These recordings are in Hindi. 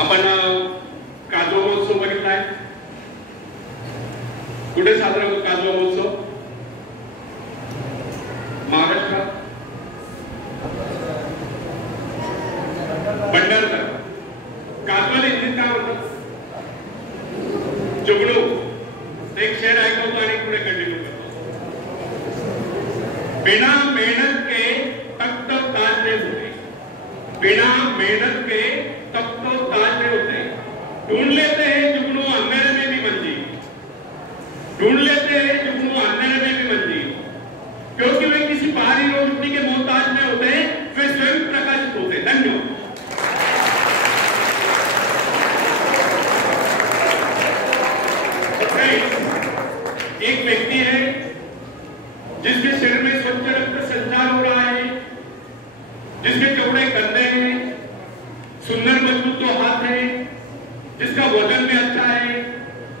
आपण काजवा महोत्सव बघितलाय. कुठे साजरा होतो काजवा महोत्सव? महाराष्ट्रात भंडारदरा. काजवाला हिंदीत काय म्हणतात? जुगनू. एक शेर ऐकवतो आणि पुढे कंटिन्यू करतो. बिना मेहनत के तब तो ताज नहीं होते, बिना मेहनत के तब तो ताज नहीं होते. ढूंढ लेते हैं जुगनू अंधेरे में भी मंजिल, ढूंढ लेते हैं जुगनू अंधेरे में भी मंजिल, क्योंकि वे किसी बाहरी रोशनी के मोहताज में होते हैं, वे स्वयं प्रकाशित होते हैं. धन्यवाद. एक व्यक्ति है जिसके शरीर में स्वच्छ रक्त संचार हो रहा है, जिसके चौड़े कंधे हैं, सुंदर मजबूत दो हाथ है, जिसका वजन भी अच्छा है,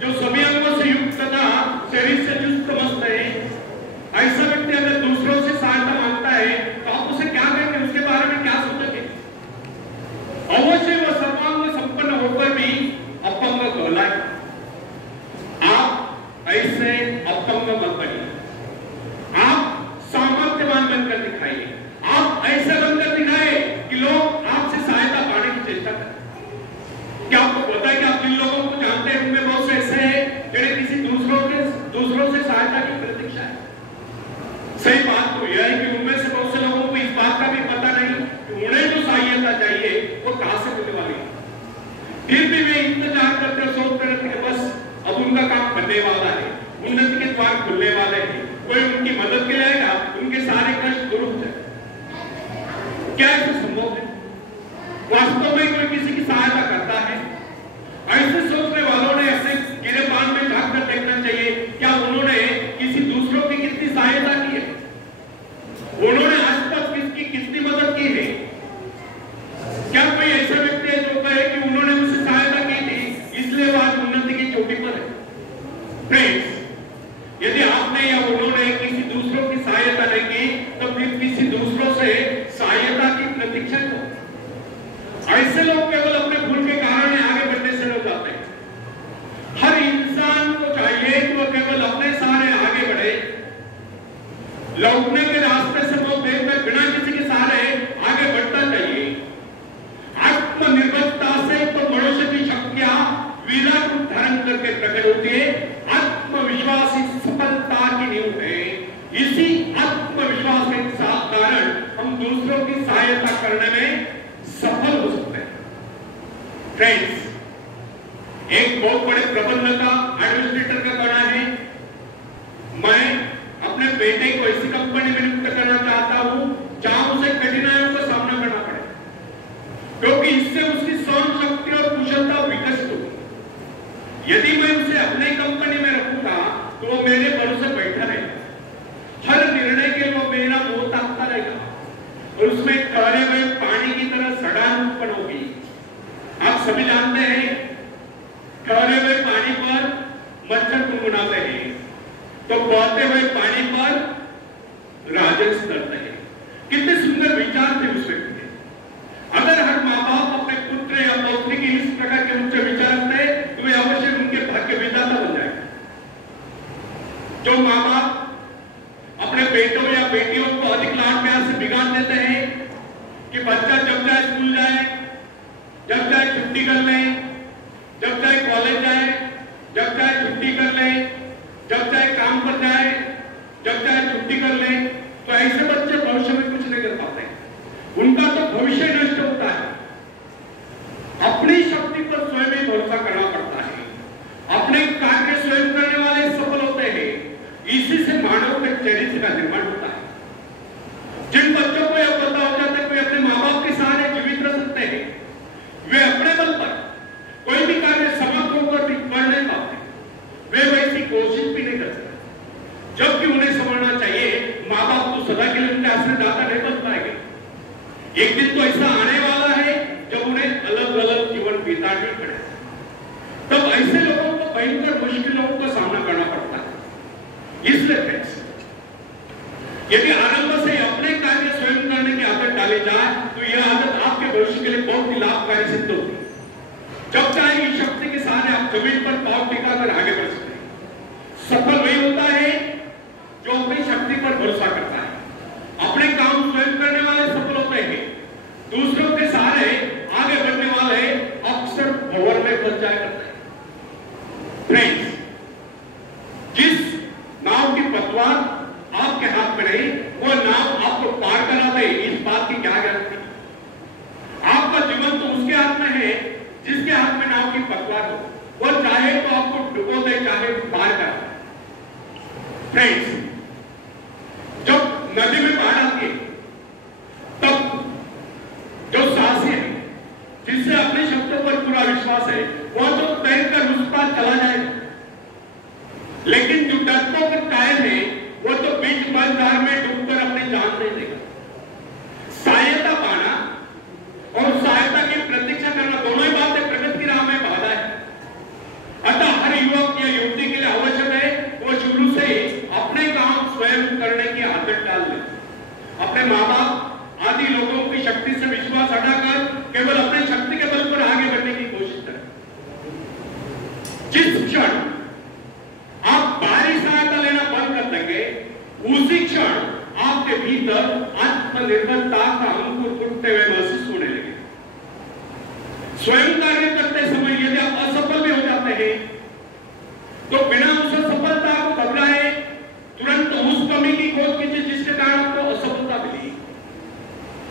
जो सभी अंगों से युक्त तथा शरीर से चुस्त मस्त है. ऐसा व्यक्ति अगर दूसरों से सहायता मांगता है तो आप उसे क्या कहेंगे? उसके बारे में क्या सोचेंगे? अवश्य वह सर्वांग संपन्न होकर भी अपंग कहलाए. आप ऐसे अपंग मत बनिए, आप सामर्थ्यवान बनकर दिखाइए. आप ऐसे बनकर दिखाए कि लोग आपसे सहायता पाने की चेष्टा करें. क्या आपको पता है कि आप जिन लोगों को जानते हैं उनमें बहुत से ऐसे हैं जिन्हें किसी दूसरों से सहायता की प्रतीक्षा है. सही बात तो यह है कि उनमें से बहुत से लोगों को इस बात का भी पता नहीं कि उन्हें जो सहायता चाहिए वो कहां से मिलने वाली है. फिर भी वे इंतजार करते सोचते रहते हैं बस अब उनका काम बनने वाला है, उन्नति के द्वार खुलने वाले हैं, कोई उनकी मदद के लिए आएगा, उनके सारे कष्ट दूर हो जाए. क्या ऐसा संभव है? वास्तव में कोई किसी की सहायता करता है? ऐसे सोचने वालों ने ऐसे गिरेबान में झांककर देखना चाहिए क्या उन्होंने किसी दूसरों की कितनी सहायता की है, उन्होंने आज तक किसकी कितनी मदद की है. क्या कोई ऐसा व्यक्ति है जो कहे कि उन्होंने मुझसे सहायता की थी इसलिए वो आज उन्नति की चोटी पर है? फ्रेंड्स, यदि आपने या उन्होंने किसी दूसरों की सहायता नहीं की तो फिर किसी दूसरों से सहायता की प्रतीक्षा करो. ऐसे लोग केवल अपने भूल के कारण आगे बढ़ने से रोक जाते हैं. हर इंसान को चाहिए कि वो केवल अपने सहारे आगे बढ़े, लौटने के रास्ते से वो बिना किसी के सहारे आगे बढ़ता चाहिए. आत्मनिर्भरता से तो मनुष्य की शक्तियां विराट रूप धारण करके प्रकट होती है. आत्मविश्वास ही सफलता की नींव है. इसी आत्मविश्वास के कारण हम दूसरों की सहायता करने में सफल हो सकते हैं. फ्रेंड्स, एक बहुत बड़े प्रबंधक एडमिनिस्ट्रेटर का कहना है मैं अपने बेटे को ऐसी कंपनी में नियुक्त करना चाहता हूं जहां उसे कठिनाइयों का सामना करना पड़े, क्योंकि इससे उसकी सहन शक्ति और कुशलता विकसित होगी. यदि मैं उसे अपने कंपनी में रखूंगा तो वो मेरे भरोसे बैठा रहेगा, हर निर्णय के लिए वो मेरा मुंह ताकता रहेगा और उसमें ठहरे हुए पानी की तरह सड़ान उत्पन्न होगी. आप सभी जानते हैं ठहरे हुए पानी पर मच्छर गुनगुनाते हैं तो बहते हुए पानी पर राजस करते हैं. कितने सुंदर विचार थे उस व्यक्ति के. अगर हर माँ बाप अपने पुत्र या पौत्री की इस प्रकार के ऊंचे विचार रखते तो वे अवश्य उनके भाग्य विधाता बन जाएंगे. जो माँ बाप अपने बेटों या बेटियों को अधिक लाड प्यार से बिगाड़ देते हैं कि बच्चा जब चाहे स्कूल जाए, जब चाहे छुट्टी कर ले, जब चाहे कॉलेज जाए, जब चाहे छुट्टी कर ले, जब चाहे काम पर जाए, जब चाहे छुट्टी कर ले, तो ऐसे बच्चे भविष्य में कुछ नहीं कर पाते. उनका तो भविष्य नष्ट होता है. अपनी शक्ति पर स्वयं ही भरोसा करना पड़ता है. अपने कार्य स्वयं करने वाले सफल होते हैं. इसी से मानव के चरित्र का निर्माण होता है. जिन बच्चों को यह पता हो जाता है कि वे अपने माँ बाप के सहारे जीवित रह सकते हैं, वे अपने बल पर कोई भी कार्य समाप्त होकर कर नहीं पाते, वे वैसी कोशिश भी नहीं कर सकते. जबकि उन्हें समझना चाहिए माँ बाप तो सदा के लिए उनके आश्रयदाता नहीं बन पाएंगे. एक दिन तो ऐसा आने वाला है जब उन्हें अलग अलग जीवन बिताना ही पड़ेगा. तब ऐसे लोगों को भयंकर मुश्किलों का सामना करना पड़ता है. इसलिए फ्रेंड्स, यदि आरंभ से अपने कार्य स्वयं करने की आदत डाली जाए तो यह आदत आपके भविष्य के लिए बहुत ही लाभकारी सिद्ध होती है. जब चाहे इस शक्ति के सहारे आप जमीन पर पांव टिकाकर आगे बढ़ सकते हैं। सफल वही होता है जो अपनी शक्ति पर भरोसा करता है। अपने काम स्वयं करने वाले सफल होते हैं, दूसरों के सहारे आगे बढ़ने वाले अक्सर भंवर में फंस जाया करते हैं। फ्रेंड्स, जिस नाव की पतवार आपके हाथ में नहीं, वो नाव आपको पार करा दे, इस बात की क्या गारंटी? आपका जीवन तो उसके हाथ में है जिसके हाथ में नाव की पतवार हो। वो चाहे तो आपको डुबो दे, चाहे पार करा दे। फ्रेंड्स, जब नदी में बाढ़ आती है तब जो साहसी है, जिससे अपने शब्दों पर पूरा विश्वास है, वो तो तैरकर उस पार चला जाएगा। लेकिन जो डरपोक कायर है, वो तो बीच बाजार में डूबकर अपनी जान दे देगा। सहायता पाना और सहायता की प्रतीक्षा करना, दोनों ही बातें प्रगति की राह में बाधा है। अतः हर युवक या युवती के लिए आवश्यक है वो शुरू से ही अपने काम स्वयं करने की आदत डाल ले। अपने माँ बाप आदि लोगों की शक्ति से विश्वास हटाकर केवल अपनी शक्ति के बल पर आगे बढ़ने की कोशिश करें। जिस क्षण आप बाहरी सहायता लेना बंद कर देंगे, उसी क्षण आपके भीतर आत्मनिर्भरता का अंकुर फूटते हुए महसूस होने लगे। स्वयं कार्य करते समय यदि आप असफल भी हो जाते हैं तो बिना उस सफलता को घबराए तुरंत उस कमी की खोज कीजिए जिसके कारण आपको असफलता मिली,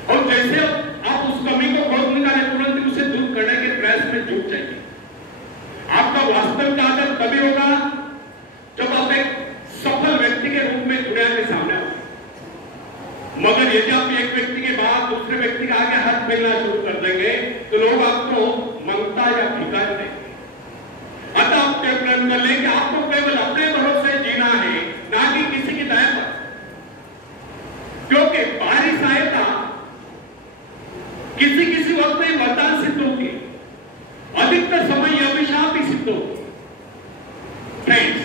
और जैसे आप उस कमी को खोज निकाले तुरंत उसे दूर करने के प्रयास में जुट जाइए। आपका वास्तविक आदर तभी होगा जब आप एक सफल व्यक्ति के रूप में दुनिया के सामने आओ। मगर यदि आप एक व्यक्ति के बाद दूसरे व्यक्ति के आगे हाथ फैलना शुरू कर देंगे तो लोग आपको मंगता या भिखारी देंगे। अतः आप तय प्रण कर लें कि आपको केवल अपने भरोसे जीना है, ना कि किसी की दया पर, क्योंकि बाहरी सहायता किसी वक्त में वरदान सिद्ध होती है, अधिकतर समय अभिशाप ही सिद्ध होती है। फ्रेंड्स,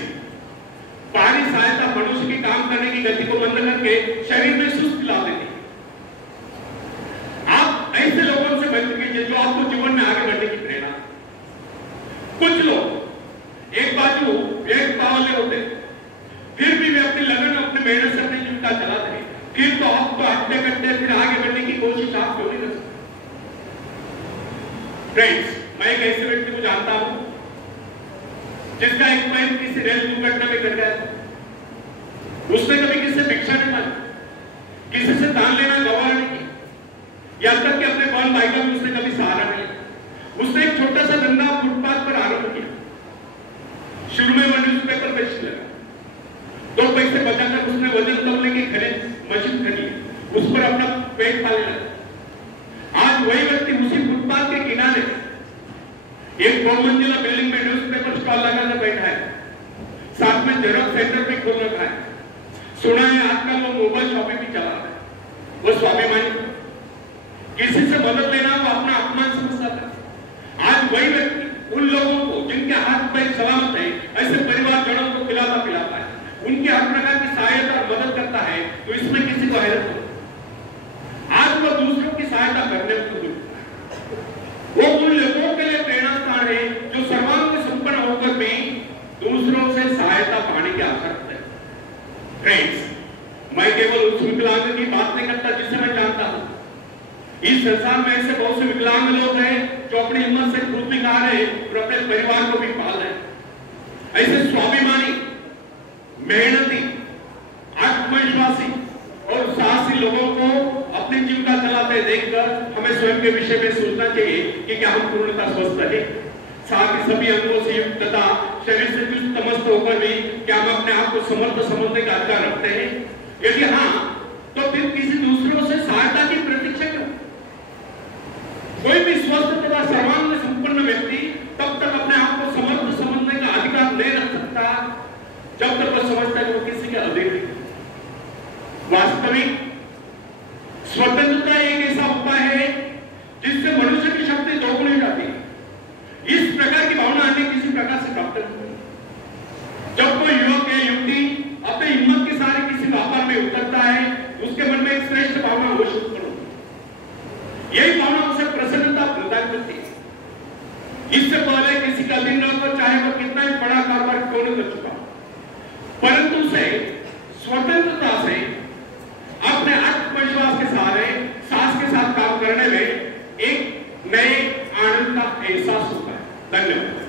बाहरी सहायता मनुष्य की काम करने की गति को बंद करके शरीर में सुस्ती ला देती है। आप ऐसे लोगों से बच कीजिए जो आपको जीवन में आगे बढ़ने की प्रेरणा। कुछ लोग एक बाजू एक पाव वाले होते, फिर भी वे अपनी लगन अपने मेहनत से अपनी जीविका चलाते हैं, फिर तो आप तो हटते कटते फिर आगे बढ़ने की कोशिश आप क्यों नहीं कर सकते? फ्रेंड्स, मैं एक ऐसे व्यक्ति को जानता हूं जिसका एक पैर किसी रेल दुर्घटना में गिर गया। उसने कभी किसी से भिक्षा नहीं मांगी, किसी से दान लेना गवारा नहीं किया, यहां तक कि अपने बहन भाई का भी उसने कभी सहारा नहीं लिया। उसने एक छोटा सा धंधा फुटपाथ पर आरंभ किया। शुरू में वो न्यूज़पेपर बेचने लगा, 2 पैसे बचाकर उसने वजन तौलने की खरीद मशीन खरीदी, उस पर अपना पेट पालने लगा। आज वही व्यक्ति उसी फुटपाथ के किनारे एक 2 मंजिला बिल्डिंग में न्यूज़पेपर स्टॉल लगाकर बैठा है, साथ में जेरॉक्स सेंटर भी खोल रखा है। सुना है आजकल वो मोबाइल शॉपिंग भी चला रहा है। वो स्वाभिमानी, किसी से मदद लेना वो अपना अपमान समझता था। आज वही व्यक्ति उन लोगों को जिनके हाथ पैर सलामत है, ऐसे परिवारजनों को खिलाता पिलाता है, उनकी हर प्रकार की सहायता और मदद करता है, तो इसमें किसी को हैरत हो। आज वो दूसरों की सहायता करने को वो उन लोगों के लिए प्रेरणा स्थान है जो सर्वांग संपन्न होकर भी दूसरों से सहायता पाने की आशा रखते हैं। फ्रेंड्स, मैं केवल उस विकलांग की बात नहीं करता जिसे मैं जानता हूं। इस संसार में ऐसे बहुत से विकलांग लोग हैं जो अपनी हिम्मत से खुद भी खा रहे और अपने परिवार को भी पाल रहे। ऐसे स्वाभिमानी, मेहनती, आत्मविश्वासी और साहसी लोगों को अपनी जीविका चलाते देखकर हमें स्वयं के विषय में सोचना चाहिए कि क्या हम पूर्णतः स्वस्थ हैं, साथ ही सभी अंगों से युक्त तथा शरीर से चुस्त मस्त होकर भी क्या हम अपने आप को समर्थ समझने का अधिकार रखते हैं? यदि हाँ, तो फिर किसी दूसरों से सहायता की प्रतीक्षा क्यों? कोई भी स्वस्थ तथा सर्वांग संपन्न व्यक्ति तब तक अपने आप को समर्थ समझने का अधिकार नहीं रख सकता जब तक वह समझता है कि वो किसी के अधीन है। वास्तविक स्वतंत्रता एक ऐसा उपाय है जिससे मनुष्य की शक्ति दोगुनी हो जाती है। इस प्रकार की भावना अन्य किसी प्रकार से प्राप्त नहीं होती। जब कोई युवक या युवती अपनी हिम्मत के सहारे किसी व्यापार में उतरता है, उसके मन में एक श्रेष्ठ भावना अवश्य उत्पन्न होती है। यही भावना उसे प्रसन्नता प्रदान करती है। इससे पहले किसी का दिन न हो, चाहे वो कितना ही बड़ा कारोबार क्यों न कर चुका, परंतु उसे स्वतंत्रता से अपने आत्मविश्वास के सहारे साहस के साथ काम करने में एक नए आनंद का एहसास होता है। धन्यवाद।